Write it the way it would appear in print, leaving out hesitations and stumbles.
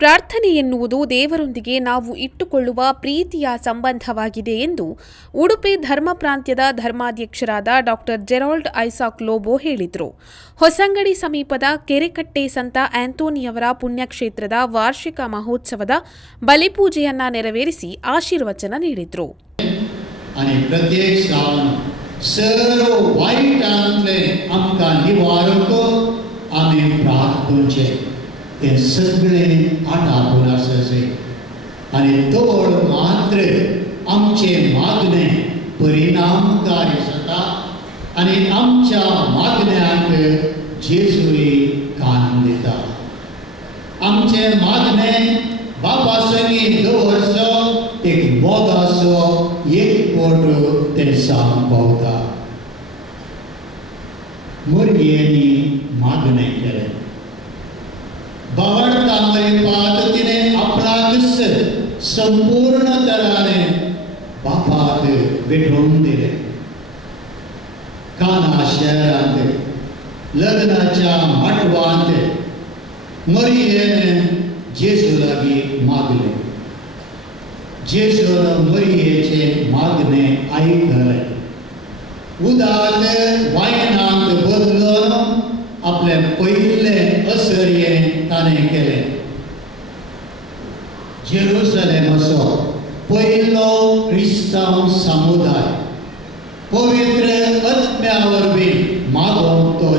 ಪ್ರಾರ್ಥನೆ ಎನ್ನುವುದು ದೇವರೊಂದಿಗೆ ನಾವು ಇಟ್ಟುಕೊಳ್ಳುವ ಪ್ರೀತಿಯ ಸಂಬಂಧವಾಗಿದೆ ಎಂದು ಉಡುಪಿ ಧರ್ಮ ಪ್ರಾಂತ್ಯದ ಧರ್ಮಾಧ್ಯಕ್ಷರಾದ ಡಾಕ್ಟರ್ ಜೆರಾಲ್ಡ್ ಐಸಾಕ್ ಲೋಬೋ ಹೇಳಿದರು. ಹೊಸಂಗಡಿ ಸಮೀಪದ ಕೆರೆಕಟ್ಟೆ ಸಂತ ಆಂಥೋನಿಯವರ ಪುಣ್ಯಕ್ಷೇತ್ರದ ವಾರ್ಷಿಕ ಮಹೋತ್ಸವದ ಬಲಿಪೂಜೆಯನ್ನ ನೆರವೇರಿಸಿ ಆಶೀರ್ವಚನ ನೀಡಿದರು. ते सगळे आटापून आसाचे आनी तोड मात्र आमचे मागणे परिणामकारी जाता आनी आमच्या मागण्यांक जेजूय कान दिता. आमचे मागणे बापा संगी दवरचो एक मोगाचो एक पोट ते सांग पावता. मुरयेनी मागणे केले. बावडता मरे पादतीने आपणाक संपूर्ण तराने बापाक भेटून दिले. काना शहरांत लग्नाच्या मटवांत मरियेने जेजू लागीं मागले. जेजून मरियेचे मागणे आयकले. उदाक वायनांत बदलून आपले पयले असर्ये ताणें केले. जेरुसलेमाचो पयलो क्रिस्तांव समुदाय पवित्र आत्म्या वरवीं मागोवंक तो